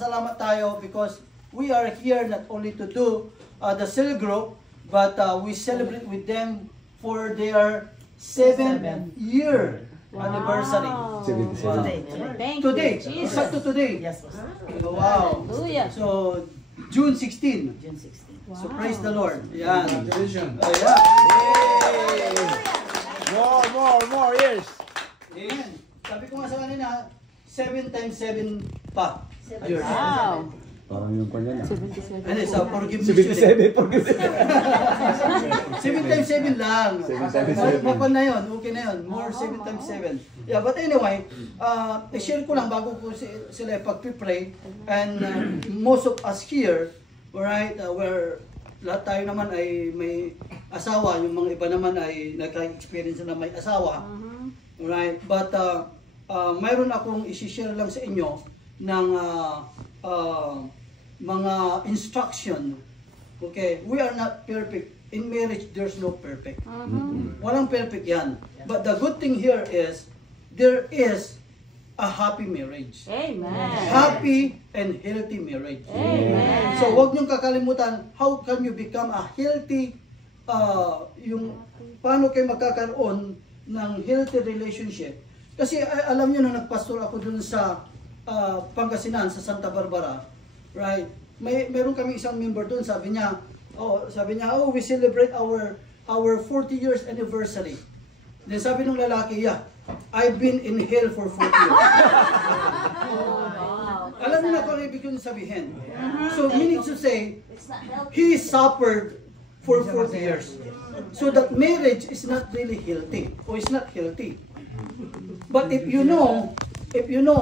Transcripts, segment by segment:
Pasalamat tayo because we are here not only to do the cell group, but we celebrate with them for their 7th year anniversary. Today, exacto today. Yes. Wow. So, June 16. June 16. So, praise the Lord. Yan. Congratulations. More years. Amen. Sabi ko nga sa kanina, 7 times 7 pa. Years. Wow. Parang yung kanya na. Ano, sa forgiveness. 77, forgiveness. 7 times 7 lang. 7 times 7. Mapan na yun, okay na yun. More 7 times 7. Yeah, but anyway, i-share ko lang bago ko sila pag-pray. And most of us here, alright, where lahat tayo naman ay may asawa, yung mga iba naman ay nagka-experience na may asawa. Alright, but mayroon akong i-share lang sa inyo ng mga instruction. Okay, we are not perfect. In marriage, there's no perfect. Walang perfect yan. But the good thing here is, there is a happy marriage. Amen. Happy and healthy marriage. Amen. So, huwag niyong kakalimutan, how can you become a healthy, yung, paano kayo magkakaroon ng healthy relationship? Kasi alam niyo, nung nagpastor ako dun sa Pangasinan, sa Santa Barbara, right? Meron kami isang member doon, sabi niya, we celebrate our 40 years anniversary. Then sabi ng lalaki, yeah, I've been in hell for 40 years. Alam niyo na kung ano ibig yung sabihin. So, meaning to say, he suffered for 40 years. So that marriage is not really healthy, or is not healthy. But if you know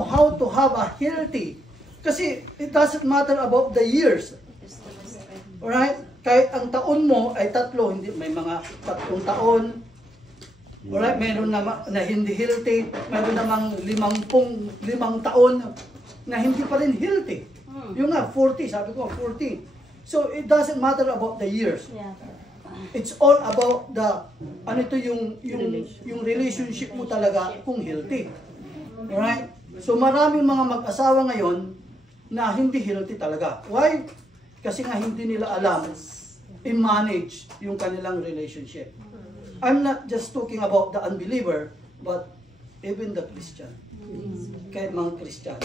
how to have a healthy, kasi it doesn't matter about the years. Alright? Kahit ang taon mo ay 3, hindi, may mga 3 taon. Alright? Meron na hindi healthy, meron namang 5 taon na hindi pa rin healthy. Yung nga, 40, sabi ko, 40. So it doesn't matter about the years. It's all about yung relationship mo talaga kung healthy. Alright? So maraming mga mag-asawa ngayon na hindi healthy talaga. Why? Kasi nga hindi nila alam i-manage yung kanilang relationship. I'm not just talking about the unbeliever, but even the Christian. Kahit mga Christian.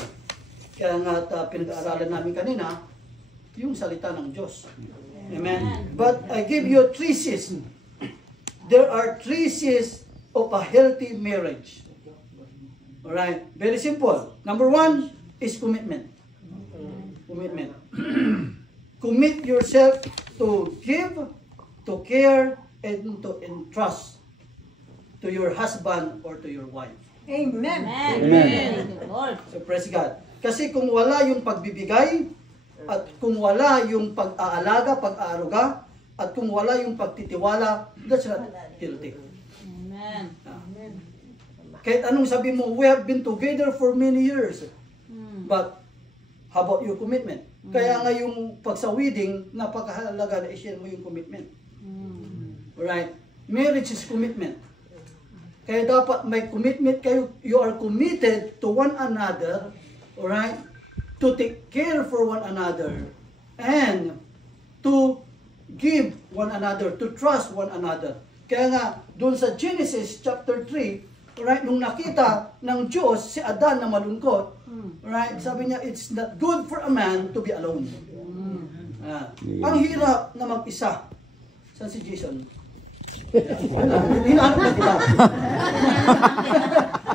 Kaya nga pinag-aaralan namin kanina, yung salita ng Diyos. Amen? But I give you 3 C's. There are 3 C's of a healthy marriage. Alright? Very simple. Number 1 is commitment. Commitment. Commit yourself to give, to care, and to entrust to your husband or to your wife. Amen. Amen. So praise God. Kasi kung wala yung pagbibigay, at kung wala yung pag-aalaga, pag-aaruga, at kung wala yung pagtitiwala, that's not healthy. Amen. Kahit anong sabi mo, we have been together for many years. But, how about your commitment? Kaya nga yung pag sa wedding, napakahalaga na i-share mo yung commitment. Right? Marriage is commitment. Kaya dapat may commitment kayo. You are committed to one another, alright? To take care for one another, and to give one another, to trust one another. Kaya nga, doon sa Genesis chapter 3, right, nung nakita ng Diyos si Adan na malungkot, right, sabi niya, it's not good for a man to be alone. Ang hirap na mag-isa. Saan si Jason? Hinahanap na kita.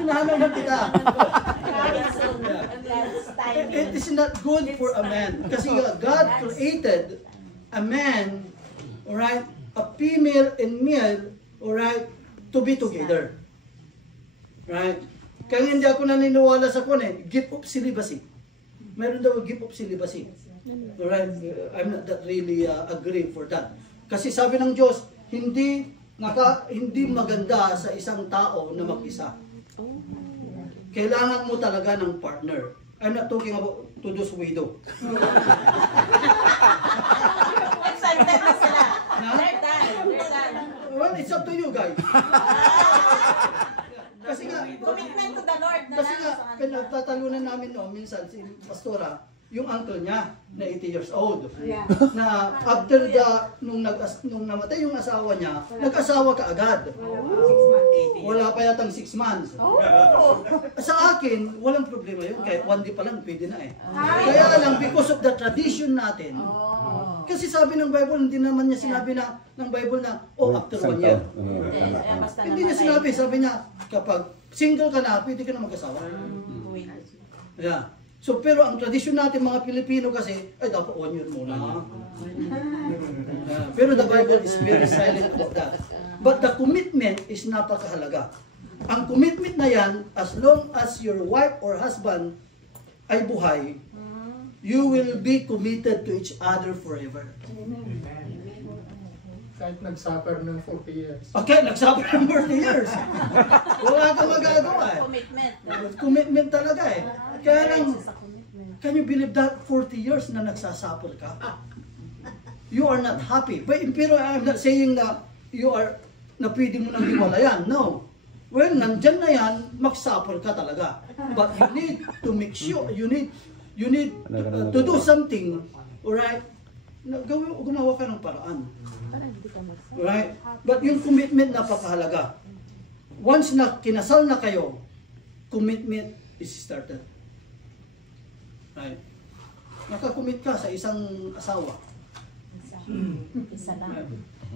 Hinahanap na kita. It is not good for a man. Kasi God created a man, alright, a female and male, alright, to be together. Right? Kaya hindi ako naniniwala sa gift of celibacy. Meron daw gift of celibacy. Alright? I'm not that really agree for that. Kasi sabi ng Diyos, hindi maganda sa isang tao na mag-isa. Kailangan mo talaga ng partner. I'm not talking about to those widow. Excited na sila. They're done. Well, it's up to you guys. Kasi nga, Commitment to the Lord na kasi nga, pinagtatalunan namin minsan si Pastora, yung uncle niya na 80 years old. Yeah. Na after nung namatay yung asawa niya, nag-asawa ka agad. Wala pa yatang 6 months. Sa akin, walang problema yun. Kahit 1 day pa lang, pwede na eh. Kaya lang, because of the tradition natin, kasi sabi ng Bible, hindi naman niya sinabi ng Bible na, after 1 year. Hindi niya sinabi, sabi niya, kapag single ka na, pwede ka na mag-asawa. Yeah. So, pero ang tradisyon natin mga Pilipino kasi, ay dapat 1 year muna. Pero the Bible is very silent about that. But the commitment is napakahalaga. Ang commitment na yan, as long as your wife or husband ay buhay, you will be committed to each other forever. Kahit nag-suffer ng 40 years. Okay, nagsabot ng 40 years. Wala kang magagawa eh. Commitment. Commitment talaga eh. Kaya lang, can you believe that 40 years na nagsasuffer ka? You are not happy. Pero I'm not saying na you are, na pwede mo nang hiwalayan. No. Well, nandyan na yan, magsuffer ka talaga. But you need to make sure, you need to do something, alright? Gumawa ka ng paraan. Right? But yung commitment napakahalaga. Once na kinasal na kayo, commitment is started. Right? Nakakommit ka sa isang asawa. Isa lang.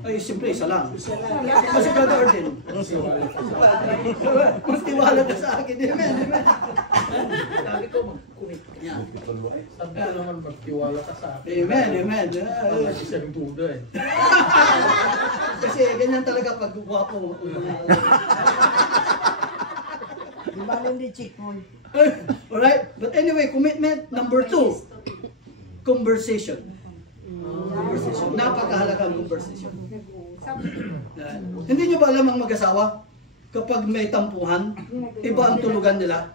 Ay, siyempre, isa lang. Kasi Brother Arden, mas tiwala ka sa akin. Amen, amen. Sabi ko, mag-commit ka. Yeah. Sabi ko naman, magtiwala ka sa akin. Amen, amen. Ang isang duda eh. Kasi ganyan talaga pag guwapo. Di ba hindi chick mo? Alright, but anyway, commitment number 2, conversation. Conversation. Napakahalagang conversation. Hindi nyo ba alam ang mag-asawa? Kapag may tampuhan, iba ang tulugan nila.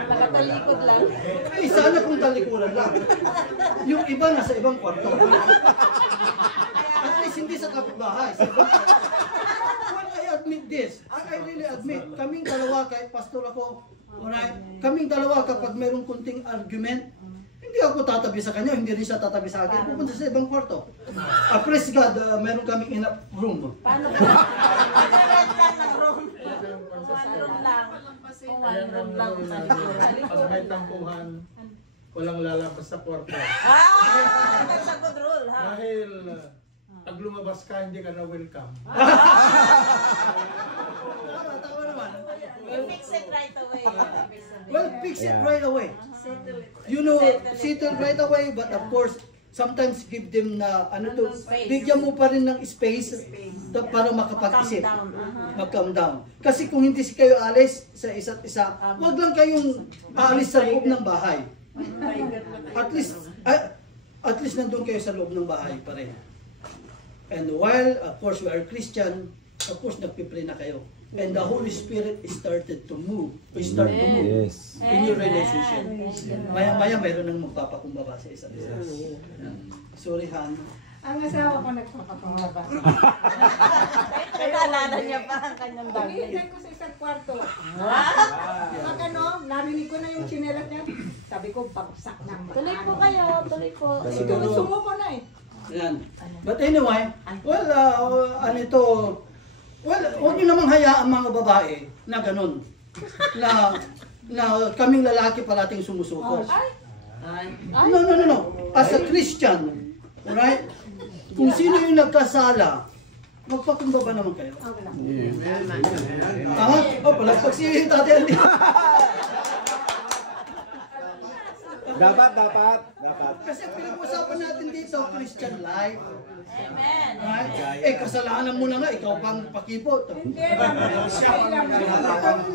Nakatalikod lang. Ay, sana kung talikuran lang. Yung iba nasa ibang kwarto. At least hindi sa kapitbahay. Sa ibang kwarto. Well, I admit this. I really admit. Kaming dalawa, kahit pastor ako, alright? Kaming dalawa kapag merong kunting argument, hindi ako tatabi sa kanya, hindi rin siya tatabi sa akin. Pupunta sa ibang kwarto. Praise God, meron kaming enough room. Paano ba? Rent lang ng room. 1 room lang. Kung 1 room lang. Pag may tampuhan, walang lalabas sa kwarto. That's a good rule, ha? Dahil pag lumabas ka, hindi ka na welcome. Tama naman. You fix it right away. Well, fix it right away. You know, settle right away, but of course, sometimes give them na, bigyan mo pa rin ng space para makapag-isip. Mag-calm down. Kasi kung hindi si kayo alis sa isa't isa, wag lang kayong aalis sa loob ng bahay. At least nandun kayo sa loob ng bahay pa rin. And while, of course, we are Christian, of course, nagpipray na kayo. And the Holy Spirit started to move. Start to move Yes. in your relationship. Maya-maya, mayroon nang magpapakumbaba sa isa't isa. Sorry, Han. Ang asawa ko nagpapakumbaba. Naalala niya pa ang kanyang bagay. Hinihintay ko sa isang kwarto. Pag narinig ko na yung chinelas niya, sabi ko, bagsak na. Tuloy po kayo, tuloy po. Sumuko na eh. Yan. But anyway, well, huwag nyo namang hayaan mga babae na ganun. Na kaming lalaki parating sumusuko. No. As a Christian, alright? Kung sino yung nagkasala, magpakumbaba naman kayo. Tama? Palagpag si Tati Andy. Dapat. Kasi pinag-usapan natin dito, Christian life. Amen. Right? Kasalanan mo na nga, ikaw pang pakipot. Hindi lang.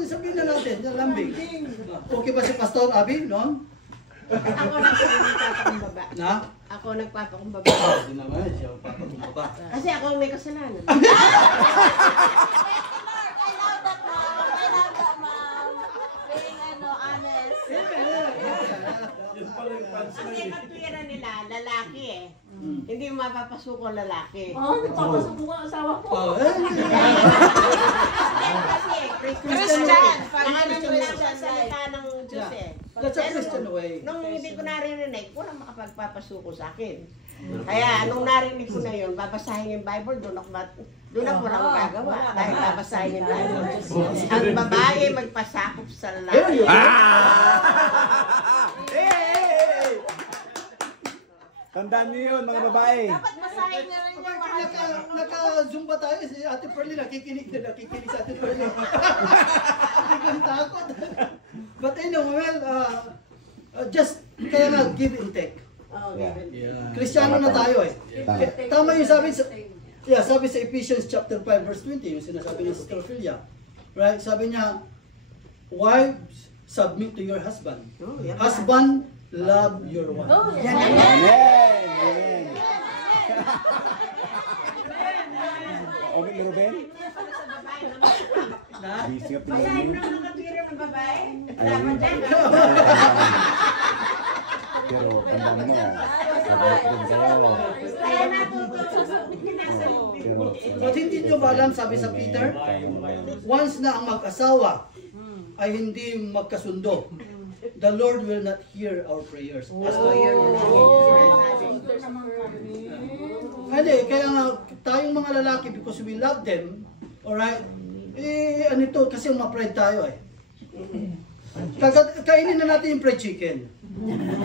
Sabihin na natin, lambing. Okay ba si Pastor Abi, no? Ako nagpapakumbaba. Na? Ako nagpapakumbaba. Hindi naman, siya ang papakumbaba. Kasi ako ang may kasalanan. I love that, ma'am. Being honest. Kasi katwiran nila, lalaki eh. Hindi mapapasuko lalaki. Nagpapasuko ang asawa ko. Kasi Christian. pangalan mo lang sa salita ng Diyos eh. That's a Christian way. Nung hindi ko naririnig, walang makapagpapasuko sa akin. Kaya nung narinig ko na yun, babasahin yung Bible, doon ako lang gagawa. Dahil babasahin yung Bible. Ang babae magpasakop sa lalaki. Tandaan niyo yun, mga babae. Dapat basahin na rin yung mga Naka-zumba tayo, si Ate Pearlie nakikinig sa Ate Pearlie. Hindi ko takot. But anyway, just kaya nga give and take. Kristiyano na tayo eh. Tama yung sabi sa Ephesians chapter 5 verse 20, yung sinasabi ni Sister Ophelia. Right? Sabi niya, wives, submit to your husband. Husband, love your wife. Amen! Okay, Ruben? Busy ka pala Basahin niyo. mo naman ang Twitter ng babae. Ayun. Pero tandaan mo, sagot din sa'yo. Kaya natuto. Pero But hindi nyo ba alam, sabi sa Peter, once na ang mag-asawa ay hindi magkasundo, the Lord will not hear our prayers. As to hear kaya nga tayong mga lalaki, because we love them, alright, ano ito, kasi ma-pride tayo eh. Kainin na natin yung fried chicken.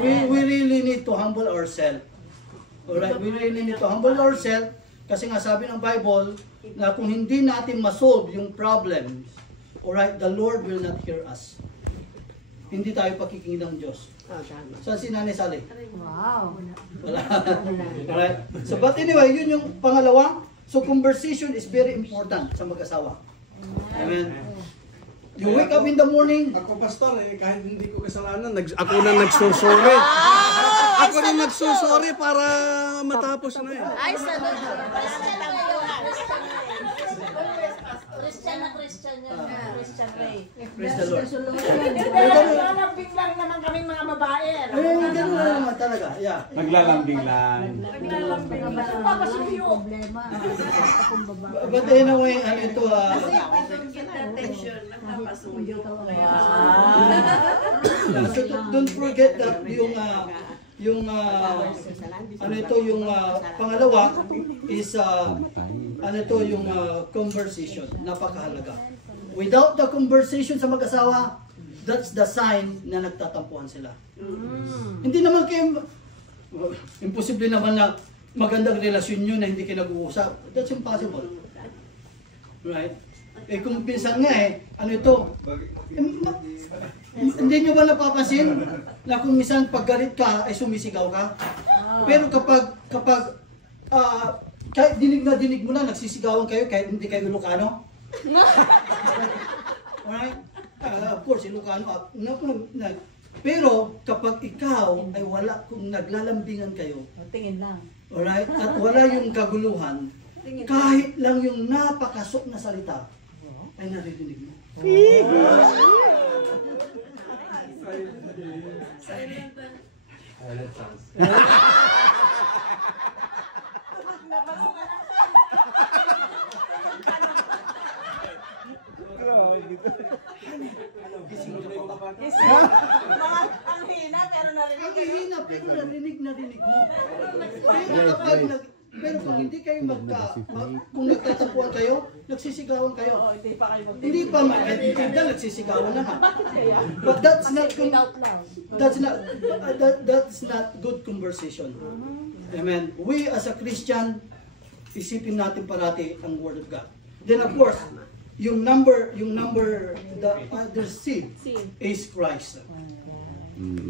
We really need to humble ourselves. Alright, we really need to humble ourselves, kasi nga sabi ng Bible, na kung hindi natin masolve yung problems, alright, the Lord will not hear us. Hindi tayo pakikinggan ng Diyos. Saan si Nanay Sally? Wow. Wala. Alright. So but anyway, yun yung pangalawa. So conversation is very important sa mag-asawa. Amen. You wake up in the morning. Ako pastor kahit hindi ko kasalanan, ako na nagsusuri. Ako na nagsusuri para matapos na eh. Ay, salud. Christian yan. Christian Ray. Praise the Lord. Naglalambing lang naman kaming mga babae. Ganun na naman talaga. Yeah. naglalambing lang. Naglalambing lang. Papasuyo. Problema. But anyway, ano ito, so don't forget that yung ano ito, yung pangalawa is ano ito, yung conversation. Napakahalaga. Without the conversation sa mag-asawa, that's the sign na nagtatampuhan sila. Hindi naman kayo, imposible naman na magandang relasyon nyo na hindi kayo nag-uusap. That's impossible. Right? Eh kung pinsan nga ano ito, hindi nyo ba napapansin na kung minsan pag galit ka ay sumisigaw ka? Pero kapag kahit dinig na dinig mo na, nagsisigawan kayo kahit hindi kayo Ilocano. Alright? Of course, Ilocano. Pero kapag ikaw ay wala, kung naglalambingan kayo, Tingin lang. alright? At wala yung kaguluhan, kahit lang yung napakasok na salita, ay naririnig mo. Ang hina, pero narinig Ang hihina, pero narinig mo. Pero kung hindi kayo kung nagtatapuan kayo, nagsisigawan kayo. Hindi pa nagsisigawan na nga. But that's not good conversation. Amen. We as a Christian, isipin natin parati ang Word of God. Then of course, yung number, the other seed is Christ.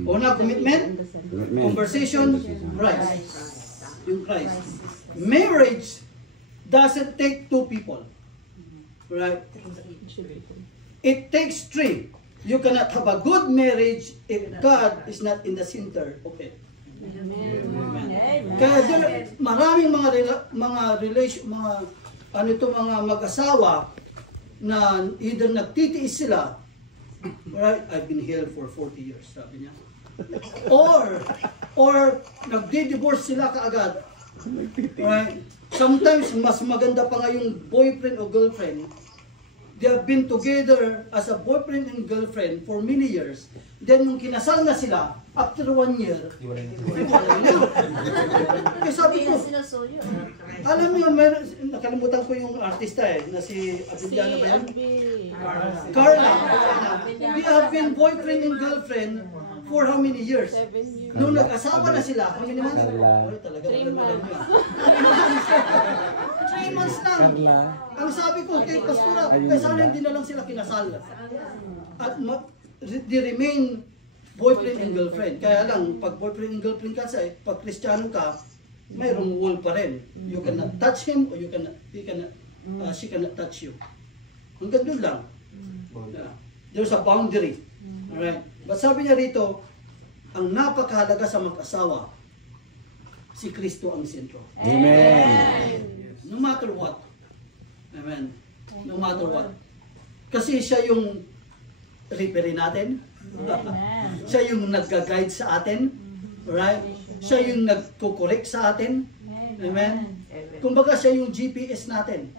Una, commitment, conversation, Christ. Yung Christ. Marriage doesn't take two people. Right? It takes three. You cannot have a good marriage if God is not in the center of it. Amen. Kaya maraming mga mag-asawa na either nagtitiis sila, right? I've been here for 40 years, sabi niya. Or nagdi-divorce sila kaagad. Right? Sometimes mas maganda pa nga yung boyfriend o girlfriend they have been together as a boyfriend and girlfriend for many years. Then yung kinasal na sila, after 1 year, hiwalay na. Kaya sabi ko, alam niyo, nakalimutan ko yung artista na si Abinjana ba yan? Carla. They have been boyfriend and girlfriend for how many years? Nung nag-asawa na sila, how many months? Oh, talaga, 3 months. 3 months lang. Ang sabi ko kay Pastora, kaya sana hindi na lang sila kinasal. At they remain boyfriend and girlfriend. Kaya lang, pag boyfriend and girlfriend ka, pag Kristiyano ka, mayroong wall pa rin. You cannot touch him or she cannot touch you. Hanggang doon lang. There's a boundary. Alright? But sabi niya rito, ang napakahalaga sa mag-asawa, si Kristo ang sentro. Amen. No matter what. Amen. No matter what. Kasi siya yung referee natin. Siya yung nagga-guide sa atin. Right? Siya yung nagko-correct sa atin. Amen. Kumbaga siya yung GPS natin.